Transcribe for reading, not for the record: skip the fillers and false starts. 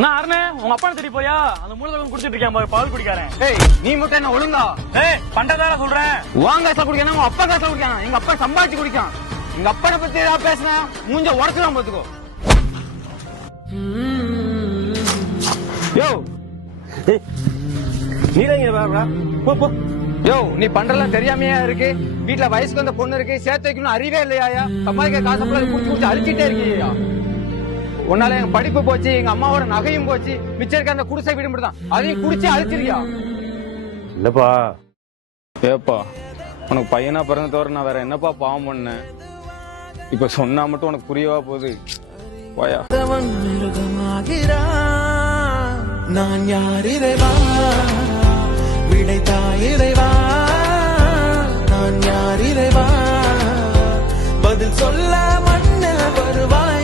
நான் அருணே உங்க அப்பா தெரிய போறியா? அந்த மூலதனம் குடிச்சிட்டு இருக்கேன் பால் குடிக்காரன். ஏய் நீ மட்டும் என்ன ஒழுங்கா? ஏய் பண்டதார சொல்றேன். உன் காசுல குடிக்கணும், உங்க அப்பா காசுல குடிக்கணும். எங்க அப்பா சம்பாதிச்சு குடிக்கான். எங்க அப்பனை பத்தி ஏதாவது பேசினா மூஞ்ச உடச்சுதான் பாத்துக்கோ. யோ யோ நீ பண்றலாம் தெரியாமையா இருக்கு. வீட்டுல வயசுக்கு வந்த பொண்ணு இருக்கு, சேர்த்து வைக்கணும் அறிவே இல்லையா? சம்பாதிக்க காசை குடிச்சு குடிச்சு அழிச்சிட்டே இருக்கியா? உன்னால எங்க படிப்பு போச்சு, எங்க அம்மாவோட நகையும் போச்சு, மிச்சம் இருக்க அந்த குடிசை வீடு மட்டும் தான், அதையும் குடிச்சு அழிச்சிருக்கியா? இல்லப்பா. ஏப்பா உனக்கு பையனா பிறந்த தவிர நான் வேற என்னப்பா பாவம் பண்ணேன்? இப்ப சொன்னா மட்டும் உனக்கு புரியவா போகுது? போயா. நான் யார் இறைவா, விடைத்தாய் இறைவா, நான் யார் இறைவா, பதில் சொல்ல மண்ணில் வருவாய்.